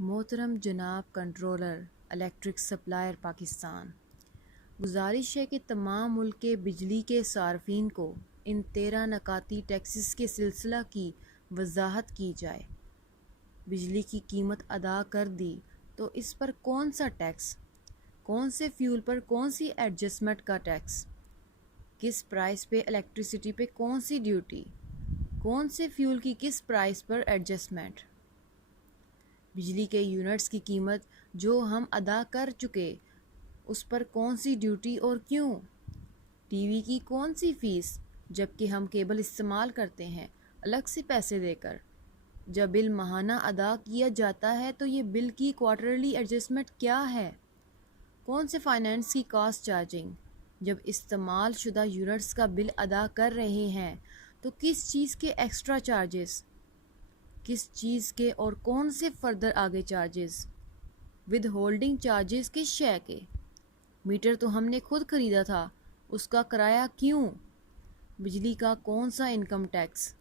محترم جناب controller electric supplier Pakistan, گزارش ہے کہ تمام ملک کے بجلی کے صارفین کو ان 13 نکاتی ٹیکسز کے سلسلہ کی وضاحت کی جائے۔ بجلی کی قیمت ادا کر دی تو اس پر کون سا ٹیکس، کون سے فیول پر کون سی ایڈجسٹمنٹ کا ٹیکس، کس پرائس پہ الیکٹریسٹی پہ کون سی ڈیوٹی، کون سے فیول کی کس پرائس پر ایڈجسٹمنٹ، بجلی کے یونٹس کی قیمت جو ہم ادا کر چکے اس پر کون سی ڈیوٹی اور کیوں، ٹی وی کی کون سی فیس جبکہ ہم کیبل استعمال کرتے ہیں الگ سے پیسے دے کر، جب بل ماہانہ ادا کیا جاتا ہے تو یہ بل کی کوارٹرلی ایڈجسٹمنٹ کیا ہے، کون سے فائنانس کی کاسٹ چارجنگ، جب استعمال شدہ یونٹس کا بل ادا کر رہے ہیں تو کس چیز کے ایکسٹرا چارجز، کس چیز کے اور کون سے فردر آگے چارجز، ود ہولڈنگ چارجز کس شے کے، میٹر تو ہم نے خود خریدا تھا اس کا کرایہ کیوں، بجلی کا کون سا انکم ٹیکس،